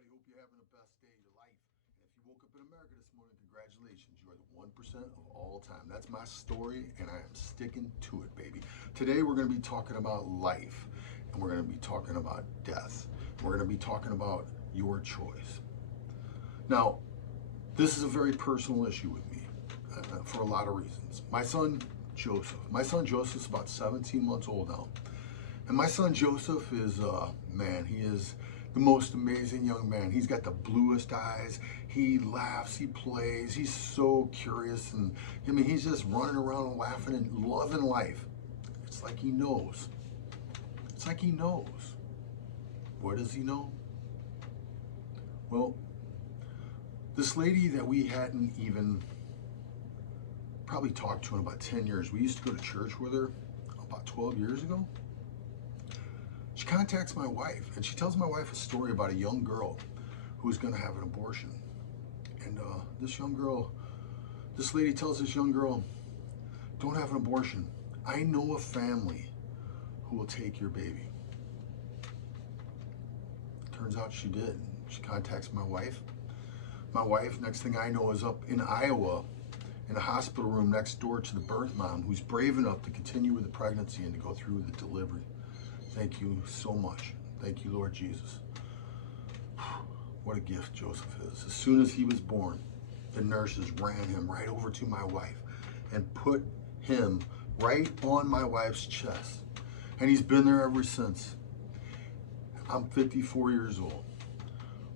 everybody. Hope you're having the best day of your life. And if you woke up in America this morning, congratulations. You are the 1% of all time. That's my story, and I am sticking to it, baby. Today, we're going to be talking about life, and we're going to be talking about death. We're going to be talking about your choice. Now, this is a very personal issue with me for a lot of reasons. My son Joseph's about 17 months old now. And my son Joseph is, he is the most amazing young man. He's got the bluest eyes. He laughs, he plays, he's so curious. And I mean, he's just running around and laughing and loving life. It's like he knows. It's like he knows. What does he know? Well, this lady that we hadn't even probably talked to in about 10 years, we used to go to church with her about 12 years ago. She contacts my wife, and she tells my wife a story about a young girl who was going to have an abortion. And this lady tells this young girl, don't have an abortion. I know a family who will take your baby. Turns out she did. She contacts my wife. My wife, next thing I know, is up in Iowa in a hospital room next door to the birth mom who's brave enough to continue with the pregnancy and to go through with the delivery. Thank you so much. Thank you, Lord Jesus. What a gift Joseph is. As soon as he was born, the nurses ran him right over to my wife and put him right on my wife's chest. And he's been there ever since. I'm 54 years old.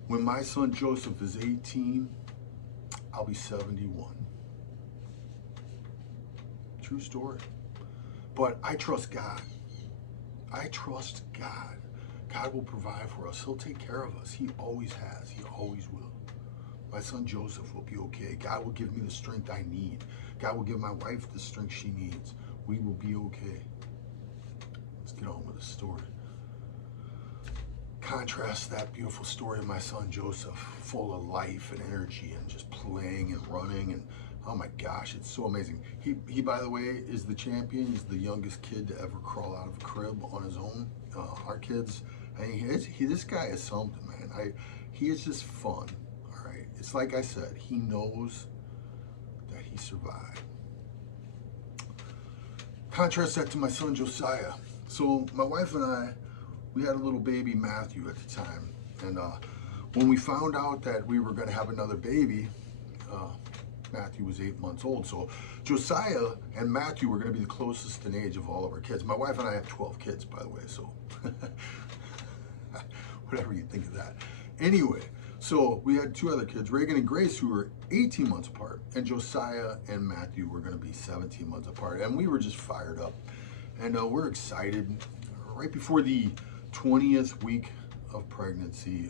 When my son Joseph is 18, I'll be 71. True story. But I trust God. I trust God. God will provide for us. He'll take care of us. He always has. He always will. My son Joseph will be okay. God will give me the strength I need. God will give my wife the strength she needs. We will be okay. Let's get on with the story. Contrast that beautiful story of my son Joseph, full of life and energy and just playing and running, and oh my gosh, it's so amazing. He by the way, is the champion. He's the youngest kid to ever crawl out of a crib on his own. Our kids, I mean, this guy is something, man. He is just fun, all right? It's like I said, he knows that he survived. Contrast that to my son Josiah. So my wife and I, we had a little baby, Matthew, at the time. And when we found out that we were going to have another baby, Matthew was 8 months old. So Josiah and Matthew were going to be the closest in age of all of our kids. My wife and I have 12 kids, by the way, so whatever you think of that. Anyway, so we had two other kids, Reagan and Grace, who were 18 months apart, and Josiah and Matthew were going to be 17 months apart. And we were just fired up. And we're excited. Right before the 20th week of pregnancy,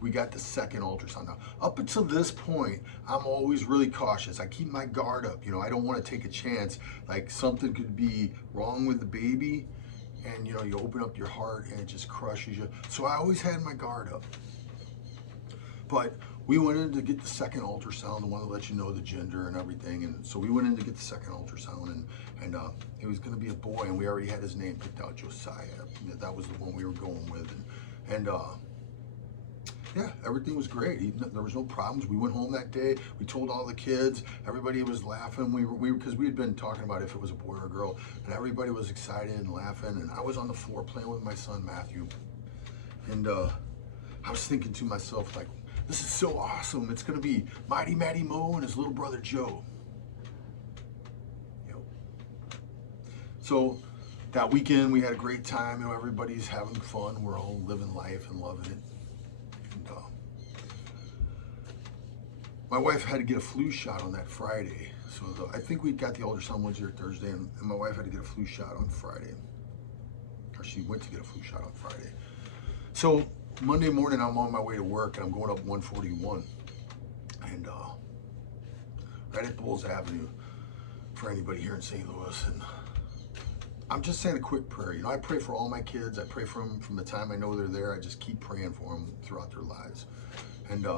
we got the second ultrasound. Now, up until this point, I'm always really cautious. I keep my guard up. I don't want to take a chance. Like something could be wrong with the baby, and you open up your heart and it just crushes you. So I always had my guard up. But we went in to get the second ultrasound, the one that lets you know the gender and everything. And so we went in to get the second ultrasound, and it was going to be a boy, and we already had his name picked out, Josiah. That was the one we were going with, and yeah, everything was great. There was no problems. We went home that day. We told all the kids. Everybody was laughing. Because we had been talking about if it was a boy or a girl, and everybody was excited and laughing. And I was on the floor playing with my son Matthew, and I was thinking to myself, like, this is so awesome. It's going to be Mighty Matty Mo and his little brother Joe. So that weekend we had a great time. Everybody's having fun. We're all living life and loving it. And my wife had to get a flu shot on that Friday. So I think we got the ultrasound Wednesday or Thursday, and my wife had to get a flu shot on Friday. Or she went to get a flu shot on Friday. So Monday morning, I'm on my way to work, and I'm going up 141, and right at Bulls Avenue, for anybody here in St. Louis. And I'm just saying a quick prayer. I pray for all my kids. I pray for them from the time I know they're there. I just keep praying for them throughout their lives. And it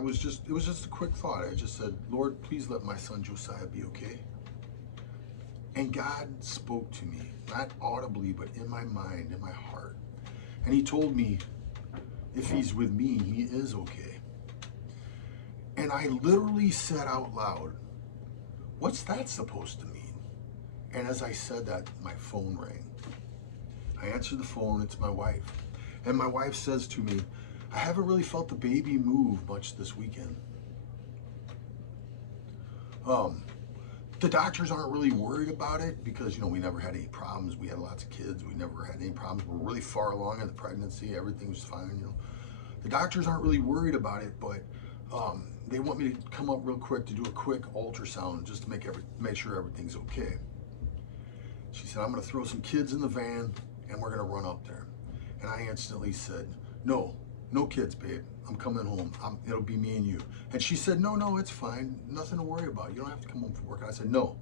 was just a quick thought. I just said, Lord, please let my son Josiah be okay. And God spoke to me, not audibly, but in my mind, in my heart. And he told me If he's with me, he is okay. And I literally said out loud, what's that supposed to mean? And as I said that, my phone rang. I answered the phone, it's my wife. And my wife says to me, I haven't really felt the baby move much this weekend. The doctors aren't really worried about it because, we never had any problems. We had lots of kids. We never had any problems. We're really far along in the pregnancy. Everything was fine, The doctors aren't really worried about it, but they want me to come up real quick to do a quick ultrasound just to make sure everything's okay. She said, I'm going to throw some kids in the van and we're going to run up there. And I instantly said, no kids, babe. I'm coming home. It'll be me and you. And she said, no, it's fine. Nothing to worry about. You don't have to come home from work. And I said, no,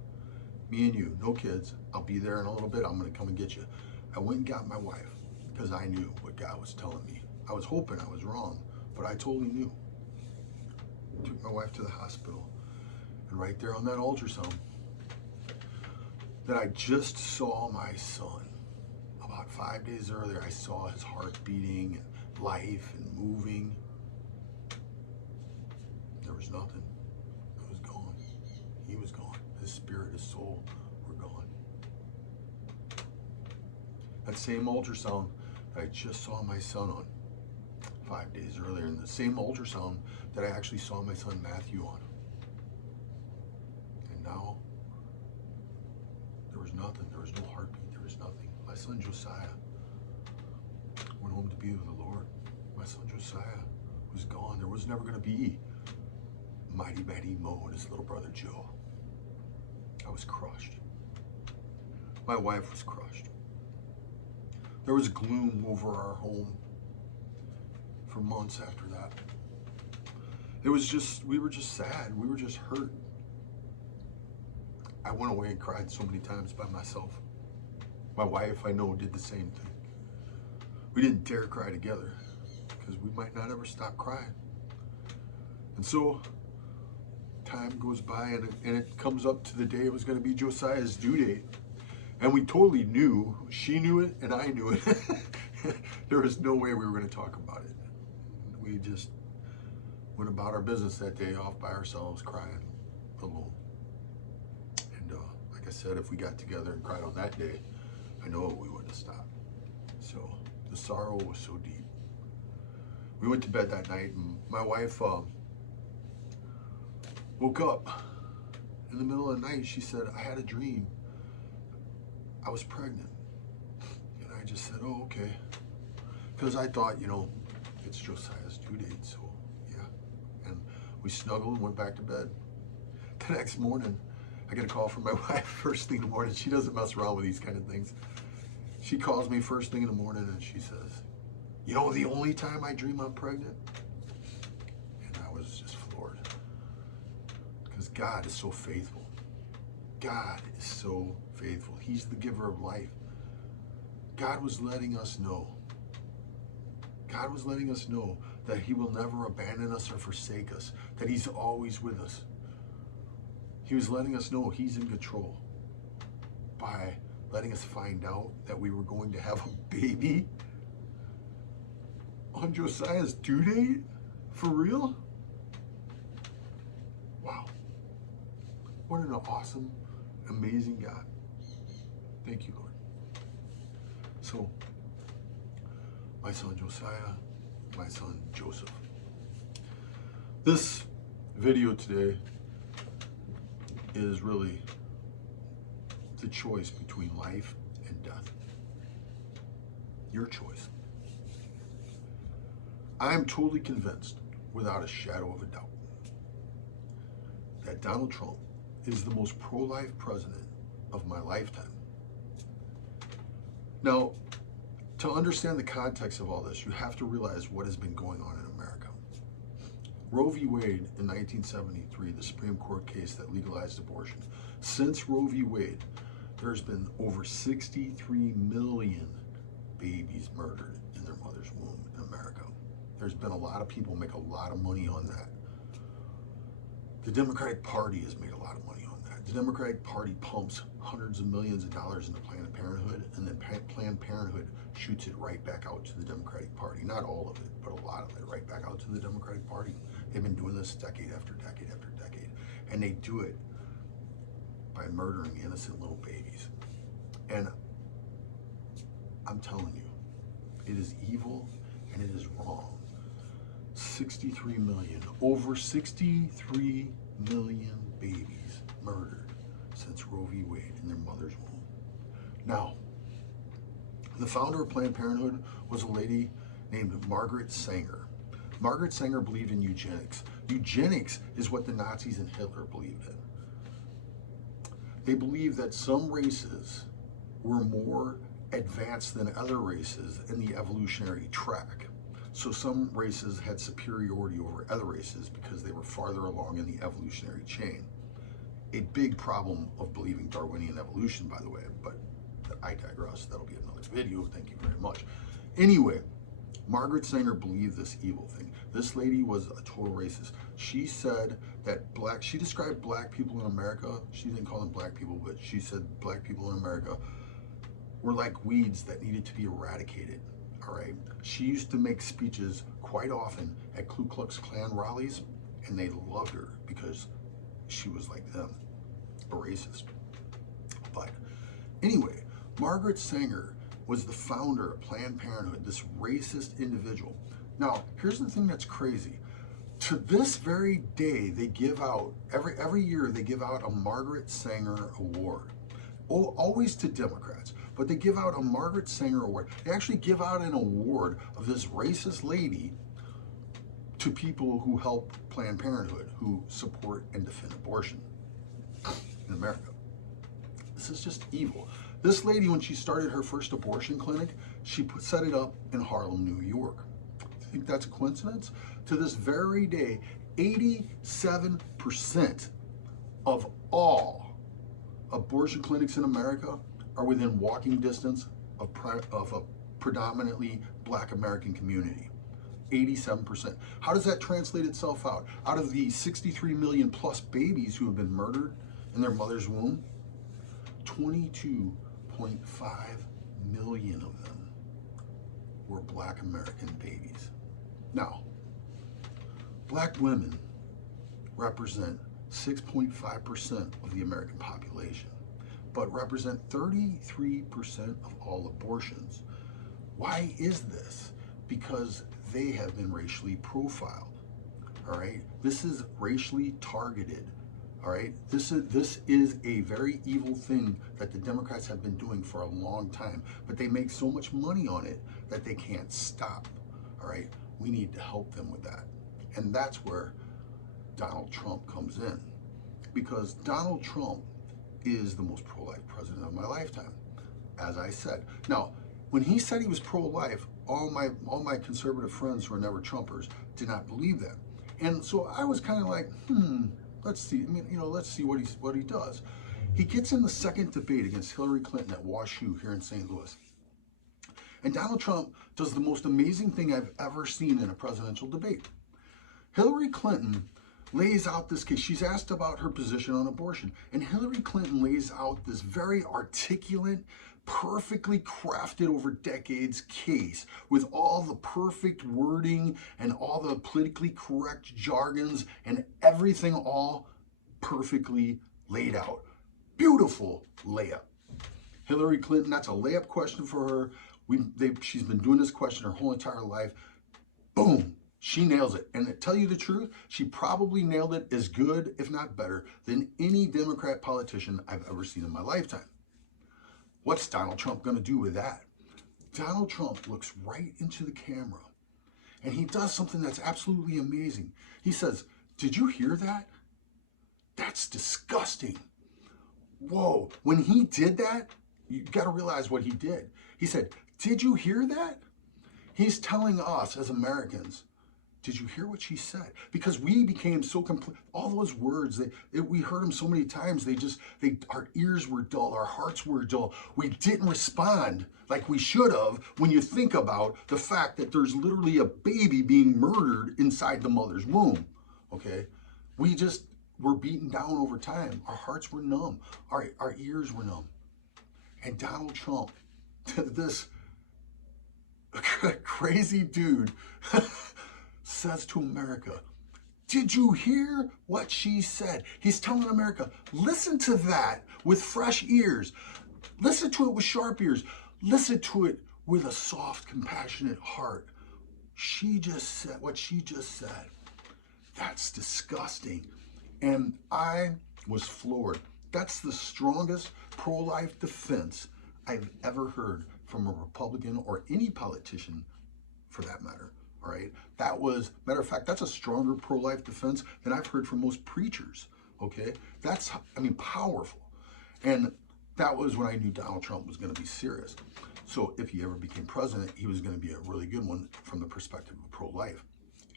me and you, no kids. I'll be there in a little bit. I'm going to come and get you. I went and got my wife because I knew what God was telling me. I was hoping I was wrong, but I totally knew. Took my wife to the hospital. And right there on that ultrasound, that I just saw my son. About 5 days earlier, I saw his heart beating and life and moving. There was nothing. It was gone. He was gone. His spirit, his soul were gone. That same ultrasound that I just saw my son on 5 days earlier, and the same ultrasound that I actually saw my son Matthew on. And now, there was nothing. There was no heartbeat. There was nothing. My son Josiah went home to be with the Lord. My son Josiah was gone. There was never going to be Mighty Matty Mo and his little brother Joe. I was crushed. My wife was crushed. There was gloom over our home for months after that. We were just sad. We were just hurt. I went away and cried so many times by myself. My wife, I know, did the same thing. We didn't dare cry together because we might not ever stop crying. And so time goes by and it comes up to the day it was going to be Josiah's due date. And we totally knew. She knew it and I knew it. There was no way we were going to talk about it. We just went about our business that day off by ourselves, crying alone. And like I said, if we got together and cried on that day, I know we wouldn't have stopped. So the sorrow was so deep. We went to bed that night and my wife woke up in the middle of the night. She said, I had a dream. I was pregnant. And I just said, oh, okay. Because I thought, it's Josiah's due date, so yeah. And we snuggled and went back to bed. The next morning, I get a call from my wife first thing in the morning. She doesn't mess around with these kind of things. She calls me first thing in the morning and she says, the only time I dream I'm pregnant? And I was just floored. Because God is so faithful. God is so faithful. He's the giver of life. God was letting us know. God was letting us know that he will never abandon us or forsake us, that he's always with us. He was letting us know he's in control by letting us find out that we were going to have a baby on Josiah's due date? For real? Wow. What an awesome, amazing God. Thank you, Lord. So, my son Josiah, my son Joseph. This video today is really the choice between life and death. Your choice. I am totally convinced, without a shadow of a doubt, that Donald Trump is the most pro-life president of my lifetime. Now, to understand the context of all this, you have to realize what has been going on in America. Roe v. Wade in 1973, the Supreme Court case that legalized abortion. Since Roe v. Wade, there's been over 63 million babies murdered in their mother's womb in America. There's been a lot of people make a lot of money on that. The Democratic Party has made a lot of money on that. The Democratic Party pumps hundreds of millions of dollars into Planned Parenthood, and then Planned Parenthood shoots it right back out to the Democratic Party. Not all of it, but a lot of it right back out to the Democratic Party. They've been doing this decade after decade after decade, and they do it by murdering innocent little babies. And I'm telling you, it is evil and it is wrong. 63 million, over 63 million babies murdered since Roe v. Wade in their mother's womb. Now, the founder of Planned Parenthood was a lady named Margaret Sanger. Margaret Sanger believed in eugenics. Eugenics is what the Nazis and Hitler believed in. They believed that some races were more advanced than other races in the evolutionary track. So some races had superiority over other races because they were farther along in the evolutionary chain. A big problem of believing Darwinian evolution, by the way, but I digress. That'll be another video. Thank you very much. Anyway, Margaret Sanger believed this evil thing. This lady was a total racist. She said that she described black people in America, she didn't call them black people, but she said black people in America were like weeds that needed to be eradicated. All right. She used to make speeches quite often at Ku Klux Klan rallies, and they loved her because she was like them, a racist. But anyway, Margaret Sanger was the founder of Planned Parenthood, this racist individual. Now, here's the thing that's crazy. To this very day, they give out, every year they give out a Margaret Sanger Award. Oh, always to Democrats, but they give out a Margaret Sanger Award. They actually give out an award of this racist lady to people who help Planned Parenthood, who support and defend abortion in America. This is just evil. This lady, when she started her first abortion clinic, she set it up in Harlem, New York. Think that's a coincidence? To this very day, 87% of all abortion clinics in America are within walking distance of a predominantly Black American community. 87%. How does that translate itself out? Out of the 63 million plus babies who have been murdered in their mother's womb, 22.5 million of them were Black American babies. Now, Black women represent 6.5% of the American population, but represent 33% of all abortions. Why is this? Because they have been racially profiled, all right? This is racially targeted, all right? This is a very evil thing that the Democrats have been doing for a long time, but they make so much money on it that they can't stop, all right? We need to help them with that. And that's where Donald Trump comes in, because Donald Trump is the most pro-life president of my lifetime, as I said. Now, when he said he was pro-life, all my conservative friends who are never Trumpers did not believe that. And so I was kind of like, let's see. I mean, let's see what he does. He gets in the second debate against Hillary Clinton at WashU here in St. Louis. And Donald Trump does the most amazing thing I've ever seen in a presidential debate. Hillary Clinton lays out this case. She's asked about her position on abortion, and Hillary Clinton lays out this very articulate, perfectly crafted over decades case with all the perfect wording and all the politically correct jargons and everything all perfectly laid out. Beautiful layup. Hillary Clinton, that's a layup question for her. She's been doing this question her whole entire life. Boom. She nails it. And to tell you the truth, she probably nailed it as good, if not better, than any Democrat politician I've ever seen in my lifetime. What's Donald Trump going to do with that? Donald Trump looks right into the camera, and he does something that's absolutely amazing. He says, "Did you hear that? That's disgusting." Whoa. When he did that, you got to realize what he did. He said, "Did you hear that?" He's telling us as Americans, did you hear what she said? Because we became so complete. All those words, we heard them so many times. Our ears were dull. Our hearts were dull. We didn't respond like we should have when you think about the fact that there's literally a baby being murdered inside the mother's womb. Okay, we were beaten down over time. Our hearts were numb. Our ears were numb. And Donald Trump, this crazy dude, says to America, did you hear what she said? He's telling America, listen to that with fresh ears. Listen to it with sharp ears. Listen to it with a soft, compassionate heart. She just said what she just said. That's disgusting. And I was floored. That's the strongest pro-life defense I've ever heard from a Republican or any politician for that matter. All right. That was, matter of fact, that's a stronger pro-life defense than I've heard from most preachers. Okay. That's, I mean, powerful. And that was when I knew Donald Trump was going to be serious. So if he ever became president, he was going to be a really good one from the perspective of pro-life.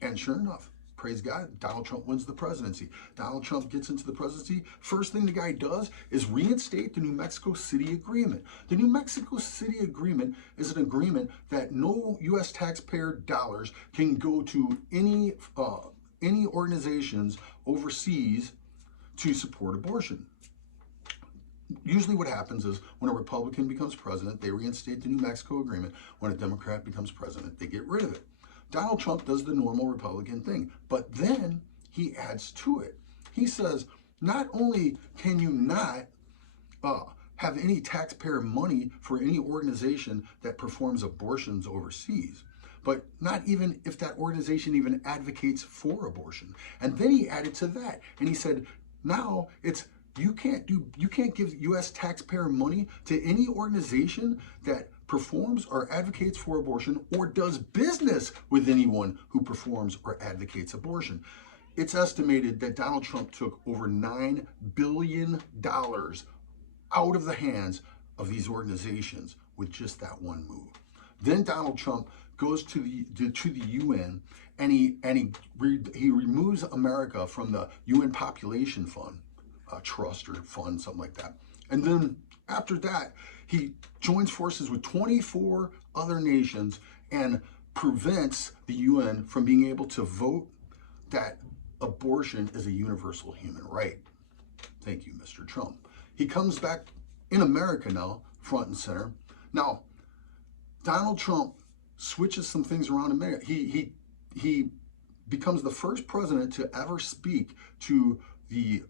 And sure enough, praise God, Donald Trump wins the presidency. Donald Trump gets into the presidency. First thing the guy does is reinstate the New Mexico City Agreement. The New Mexico City Agreement is an agreement that no U.S. taxpayer dollars can go to any organizations overseas to support abortion. Usually what happens is when a Republican becomes president, they reinstate the New Mexico Agreement. When a Democrat becomes president, they get rid of it. Donald Trump does the normal Republican thing, but then he adds to it. He says, not only can you not have any taxpayer money for any organization that performs abortions overseas, but not even if that organization even advocates for abortion. And then he added to that, and he said, now it's you can't give U.S. taxpayer money to any organization that performs or advocates for abortion or does business with anyone who performs or advocates abortion. It's estimated that Donald Trump took over $9 billion out of the hands of these organizations with just that one move. Then Donald Trump goes to the UN and he removes America from the UN Population Fund. Trust or fund, something like that. And then after that, he joins forces with 24 other nations and prevents the UN from being able to vote that abortion is a universal human right. Thank you, Mr. Trump. He comes back in America now, front and center. Now, Donald Trump switches some things around in America. He becomes the first president to ever speak to the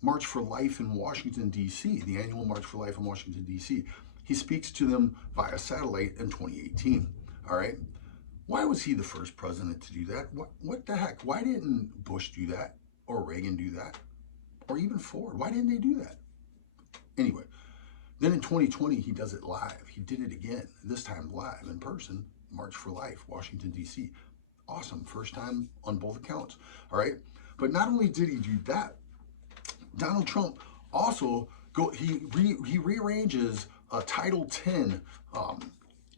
March for Life in Washington, D.C., the annual March for Life in Washington, D.C. He speaks to them via satellite in 2018, all right? Why was he the first president to do that? What the heck? Why didn't Bush do that, or Reagan do that, or even Ford? Why didn't they do that? Anyway, then in 2020, he does it live. He did it again, this time live, in person, March for Life, Washington, D.C. Awesome, first time on both accounts, all right? But not only did he do that, Donald Trump also he rearranges Title 10,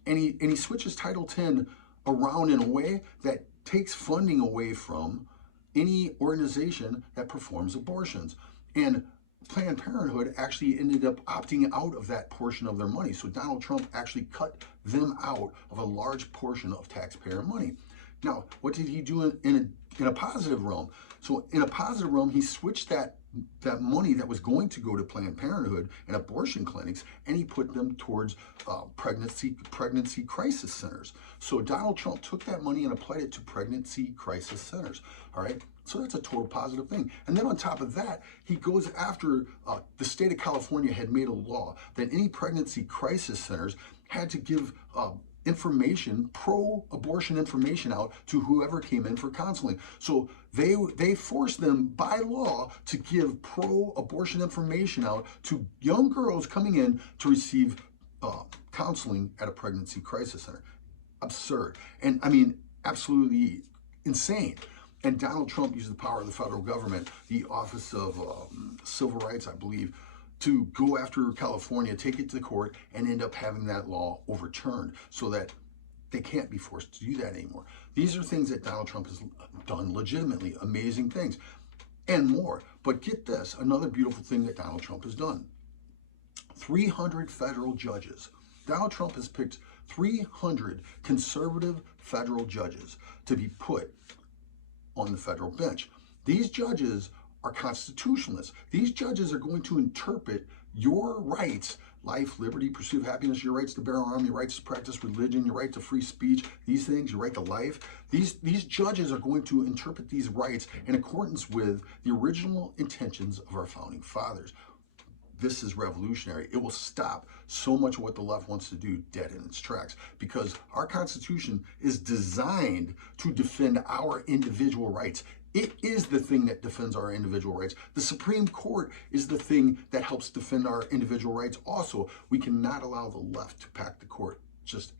and he switches Title 10 around in a way that takes funding away from any organization that performs abortions. And Planned Parenthood actually ended up opting out of that portion of their money. So Donald Trump actually cut them out of a large portion of taxpayer money. Now, what did he do in a positive realm? So in a positive realm, he switched that money that was going to go to Planned Parenthood and abortion clinics, and he put them towards pregnancy crisis centers. So Donald Trump took that money and applied it to pregnancy crisis centers. All right. So that's a total positive thing. And then on top of that, he goes after the state of California had made a law that any pregnancy crisis centers had to give information, pro-abortion information out to whoever came in for counseling. So they forced them by law to give pro-abortion information out to young girls coming in to receive counseling at a pregnancy crisis center. Absurd. And I mean, absolutely insane. And Donald Trump used the power of the federal government, the Office of Civil Rights, I believe, to go after California, take it to court, and end up having that law overturned so that they can't be forced to do that anymore. These are things that Donald Trump has done legitimately, amazing things, and more. But get this, another beautiful thing that Donald Trump has done. 300 federal judges. Donald Trump has picked 300 conservative federal judges to be put on the federal bench. These judges are constitutionalists. These judges are going to interpret your rights, life, liberty, pursuit of happiness, your rights to bear arms, your rights to practice religion, your right to free speech, these things, your right to life. These judges are going to interpret these rights in accordance with the original intentions of our founding fathers. This is revolutionary. It will stop so much of what the left wants to do dead in its tracks, because our Constitution is designed to defend our individual rights. It is the thing that defends our individual rights. The Supreme Court is the thing that helps defend our individual rights. Also, we cannot allow the left to pack the court. Just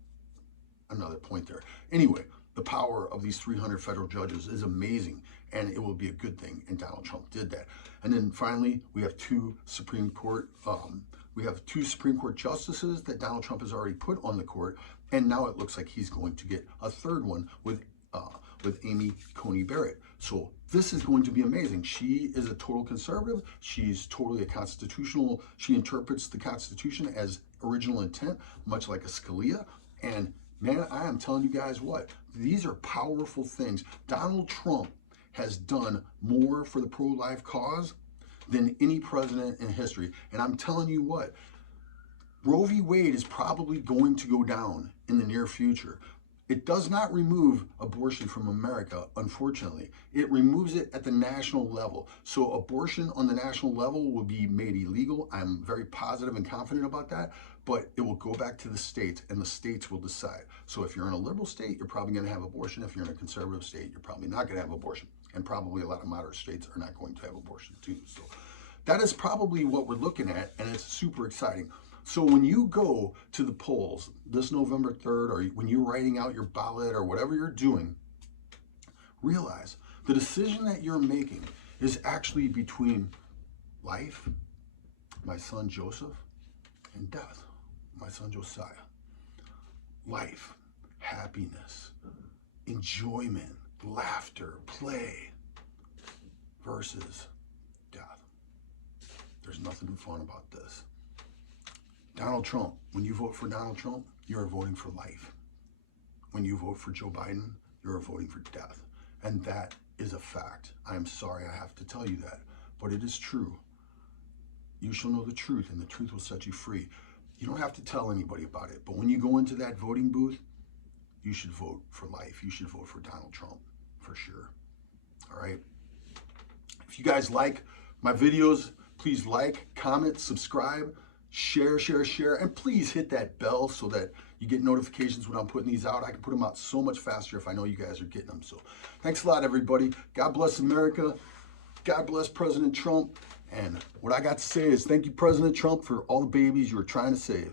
another point there. Anyway, the power of these 300 federal judges is amazing, and it will be a good thing, and Donald Trump did that. And then finally, we have two Supreme Court justices that Donald Trump has already put on the court, and now it looks like he's going to get a third one with Amy Coney Barrett. So this is going to be amazing. She is a total conservative. She's totally a constitutional. She interprets the Constitution as original intent, much like a Scalia. And man, I am telling you guys what, these are powerful things. Donald Trump has done more for the pro-life cause than any president in history. And I'm telling you what, Roe v. Wade is probably going to go down in the near future. It does not remove abortion from America, unfortunately. It removes it at the national level. So abortion on the national level will be made illegal. I'm very positive and confident about that, but it will go back to the states, and the states will decide. So if you're in a liberal state, you're probably gonna have abortion. If you're in a conservative state, you're probably not gonna have abortion. And probably a lot of moderate states are not going to have abortion too. So that is probably what we're looking at, and it's super exciting. So when you go to the polls this November 3rd, or when you're writing out your ballot or whatever you're doing, realize the decision that you're making is actually between life, my son Joseph, and death, my son Josiah. Life, happiness, enjoyment, laughter, play, versus death. There's nothing fun about this. Donald Trump, when you vote for Donald Trump, you're voting for life. When you vote for Joe Biden, you're voting for death. And that is a fact. I'm sorry I have to tell you that, but it is true. You shall know the truth, and the truth will set you free. You don't have to tell anybody about it, but when you go into that voting booth, you should vote for life. You should vote for Donald Trump, for sure. All right? If you guys like my videos, please like, comment, subscribe, share, and please hit that bell so that you get notifications when I'm putting these out. I can put them out so much faster if I know you guys are getting them. So thanks a lot, everybody. God bless America. God bless President Trump. And what I got to say is thank you, President Trump, for all the babies you were trying to save.